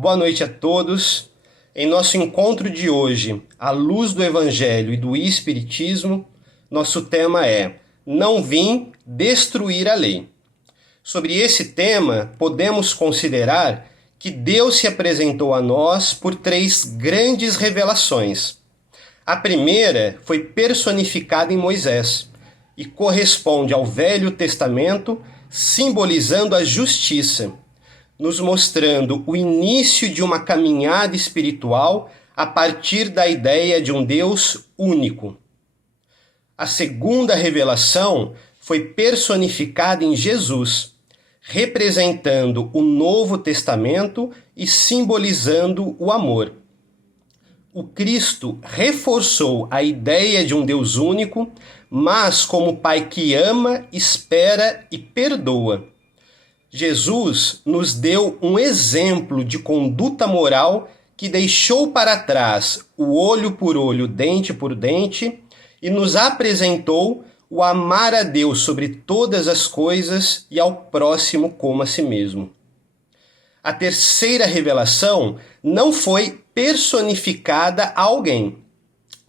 Boa noite a todos. Em nosso encontro de hoje, à luz do Evangelho e do Espiritismo, nosso tema é Não vim destruir a lei. Sobre esse tema, podemos considerar que Deus se apresentou a nós por três grandes revelações. A primeira foi personificada em Moisés e corresponde ao Velho Testamento, simbolizando a justiça, nos mostrando o início de uma caminhada espiritual a partir da ideia de um Deus único. A segunda revelação foi personificada em Jesus, representando o Novo Testamento e simbolizando o amor. O Cristo reforçou a ideia de um Deus único, mas como Pai que ama, espera e perdoa. Jesus nos deu um exemplo de conduta moral que deixou para trás o olho por olho, dente por dente, e nos apresentou o amar a Deus sobre todas as coisas e ao próximo como a si mesmo. A terceira revelação não foi personificada a alguém,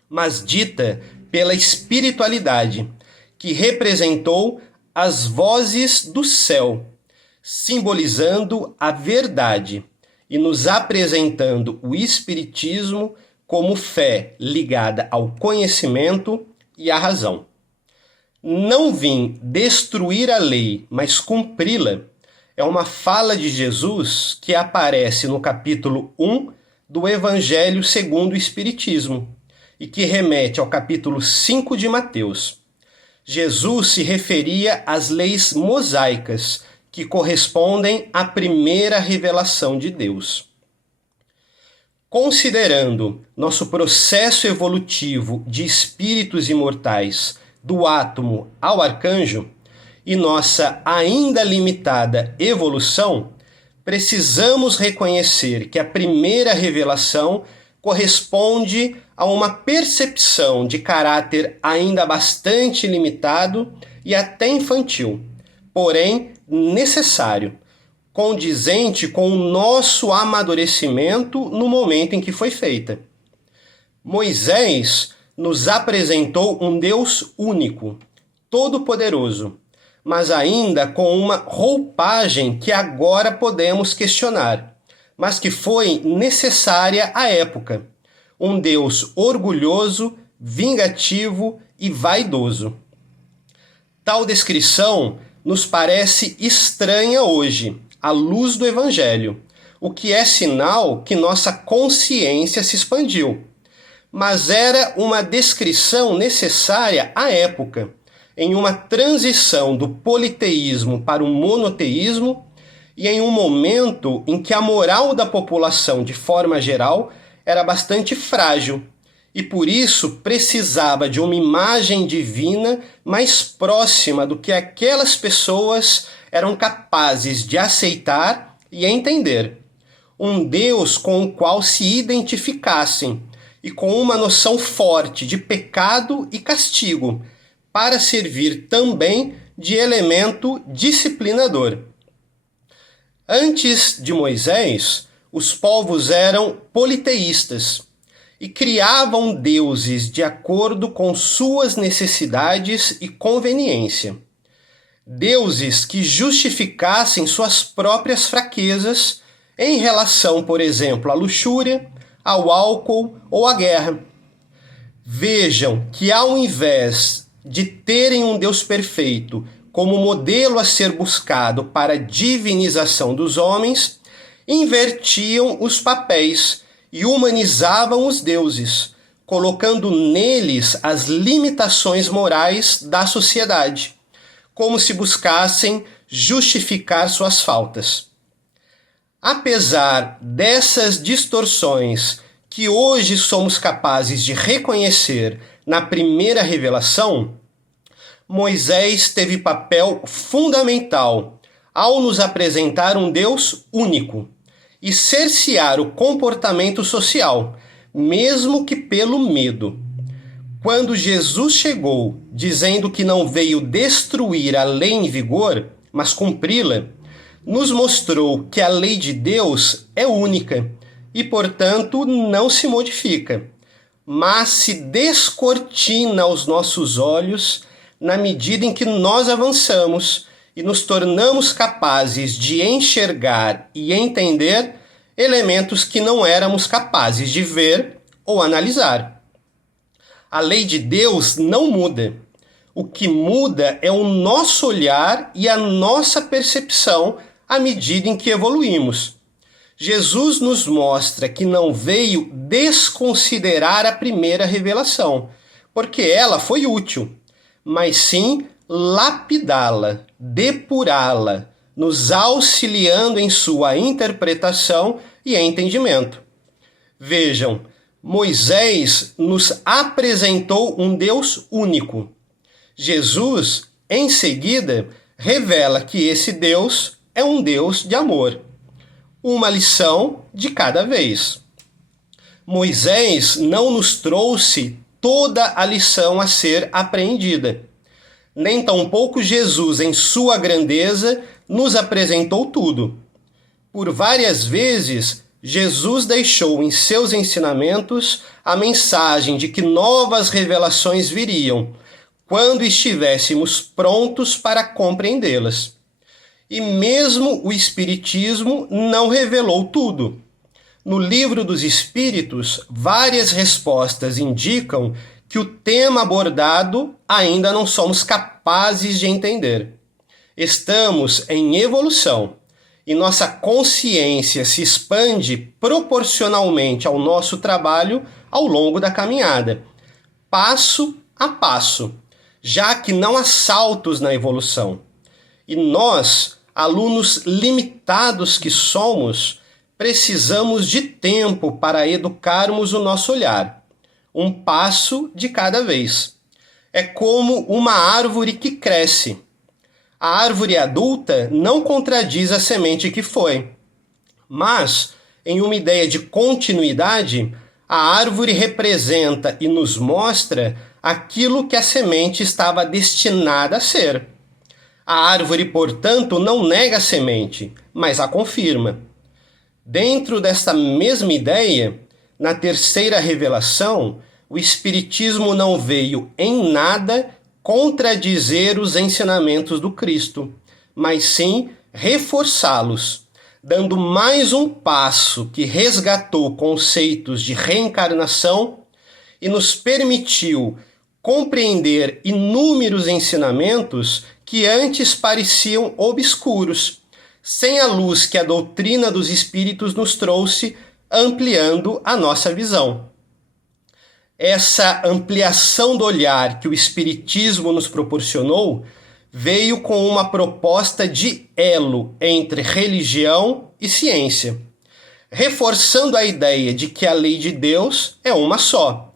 mas dita pela espiritualidade, que representou as vozes do céu, simbolizando a verdade e nos apresentando o Espiritismo como fé ligada ao conhecimento e à razão. Não vim destruir a lei, mas cumpri-la, é uma fala de Jesus que aparece no capítulo 1 do Evangelho segundo o Espiritismo e que remete ao capítulo 5 de Mateus. Jesus se referia às leis mosaicas, que correspondem à primeira revelação de Deus. Considerando nosso processo evolutivo de espíritos imortais do átomo ao arcanjo e nossa ainda limitada evolução, precisamos reconhecer que a primeira revelação corresponde a uma percepção de caráter ainda bastante limitado e até infantil, porém necessário, condizente com o nosso amadurecimento no momento em que foi feita. Moisés nos apresentou um Deus único, todo-poderoso, mas ainda com uma roupagem que agora podemos questionar, mas que foi necessária à época. Um Deus orgulhoso, vingativo e vaidoso. Tal descrição nos parece estranha hoje, à luz do Evangelho, o que é sinal que nossa consciência se expandiu. Mas era uma descrição necessária à época, em uma transição do politeísmo para o monoteísmo e em um momento em que a moral da população, de forma geral, era bastante frágil, e por isso precisava de uma imagem divina mais próxima do que aquelas pessoas eram capazes de aceitar e entender. Um Deus com o qual se identificassem e com uma noção forte de pecado e castigo, para servir também de elemento disciplinador. Antes de Moisés, os povos eram politeístas e criavam deuses de acordo com suas necessidades e conveniência. Deuses que justificassem suas próprias fraquezas em relação, por exemplo, à luxúria, ao álcool ou à guerra. Vejam que ao invés de terem um Deus perfeito como modelo a ser buscado para a divinização dos homens, invertiam os papéis e humanizavam os deuses, colocando neles as limitações morais da sociedade, como se buscassem justificar suas faltas. Apesar dessas distorções que hoje somos capazes de reconhecer na primeira revelação, Moisés teve papel fundamental ao nos apresentar um Deus único e cercear o comportamento social, mesmo que pelo medo. Quando Jesus chegou dizendo que não veio destruir a lei em vigor, mas cumpri-la, nos mostrou que a lei de Deus é única e, portanto, não se modifica, mas se descortina aos nossos olhos na medida em que nós avançamos e nos tornamos capazes de enxergar e entender elementos que não éramos capazes de ver ou analisar. A lei de Deus não muda. O que muda é o nosso olhar e a nossa percepção à medida em que evoluímos. Jesus nos mostra que não veio desconsiderar a primeira revelação, porque ela foi útil, mas sim lapidá-la, depurá-la, nos auxiliando em sua interpretação e entendimento. Vejam, Moisés nos apresentou um Deus único. Jesus, em seguida, revela que esse Deus é um Deus de amor. Uma lição de cada vez. Moisés não nos trouxe toda a lição a ser apreendida. Nem tampouco Jesus, em sua grandeza, nos apresentou tudo. Por várias vezes, Jesus deixou em seus ensinamentos a mensagem de que novas revelações viriam, quando estivéssemos prontos para compreendê-las. E mesmo o Espiritismo não revelou tudo. No Livro dos Espíritos, várias respostas indicam que o tema abordado ainda não somos capazes de entender. Estamos em evolução e nossa consciência se expande proporcionalmente ao nosso trabalho ao longo da caminhada, passo a passo, já que não há saltos na evolução. E nós, alunos limitados que somos, precisamos de tempo para educarmos o nosso olhar, um passo de cada vez. É como uma árvore que cresce. A árvore adulta não contradiz a semente que foi, mas, em uma ideia de continuidade, a árvore representa e nos mostra aquilo que a semente estava destinada a ser. A árvore, portanto, não nega a semente, mas a confirma. Dentro desta mesma ideia, na terceira revelação, o Espiritismo não veio em nada contradizer os ensinamentos do Cristo, mas sim reforçá-los, dando mais um passo que resgatou conceitos de reencarnação e nos permitiu compreender inúmeros ensinamentos que antes pareciam obscuros, sem a luz que a doutrina dos espíritos nos trouxe, ampliando a nossa visão. Essa ampliação do olhar que o Espiritismo nos proporcionou veio com uma proposta de elo entre religião e ciência, reforçando a ideia de que a lei de Deus é uma só,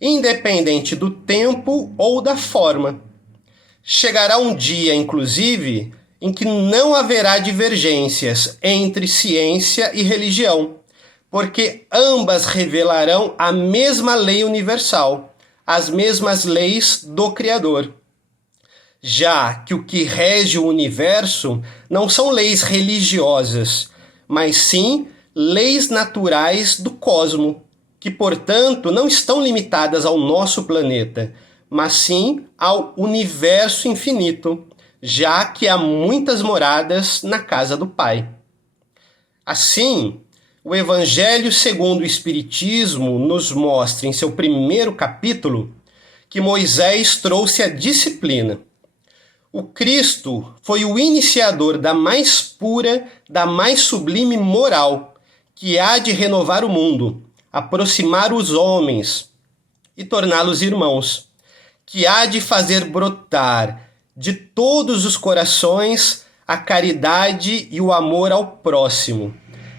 independente do tempo ou da forma. Chegará um dia, inclusive, em que não haverá divergências entre ciência e religião, porque ambas revelarão a mesma lei universal, as mesmas leis do Criador. Já que o que rege o universo não são leis religiosas, mas sim leis naturais do cosmo, que, portanto, não estão limitadas ao nosso planeta, mas sim ao universo infinito, já que há muitas moradas na casa do Pai. Assim, o Evangelho segundo o Espiritismo nos mostra em seu primeiro capítulo que Moisés trouxe a disciplina. O Cristo foi o iniciador da mais pura, da mais sublime moral, que há de renovar o mundo, aproximar os homens e torná-los irmãos, que há de fazer brotar de todos os corações a caridade e o amor ao próximo,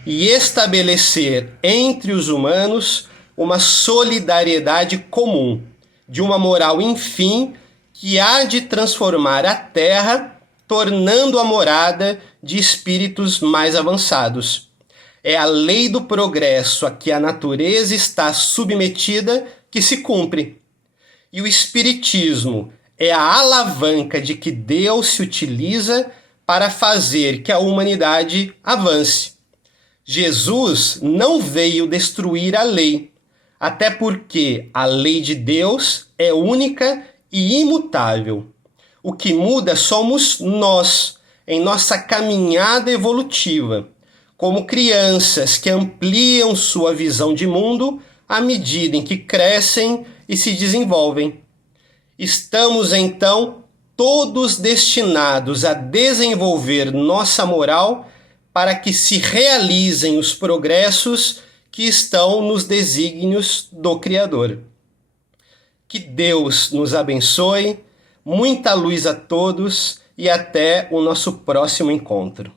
e estabelecer entre os humanos uma solidariedade comum, de uma moral, enfim, que há de transformar a Terra, tornando-a morada de espíritos mais avançados. É a lei do progresso a que a natureza está submetida que se cumpre. E o Espiritismo é a alavanca de que Deus se utiliza para fazer que a humanidade avance. Jesus não veio destruir a lei, até porque a lei de Deus é única e imutável. O que muda somos nós, em nossa caminhada evolutiva, como crianças que ampliam sua visão de mundo à medida em que crescem e se desenvolvem. Estamos, então, todos destinados a desenvolver nossa moral para que se realizem os progressos que estão nos desígnios do Criador. Que Deus nos abençoe, muita luz a todos e até o nosso próximo encontro.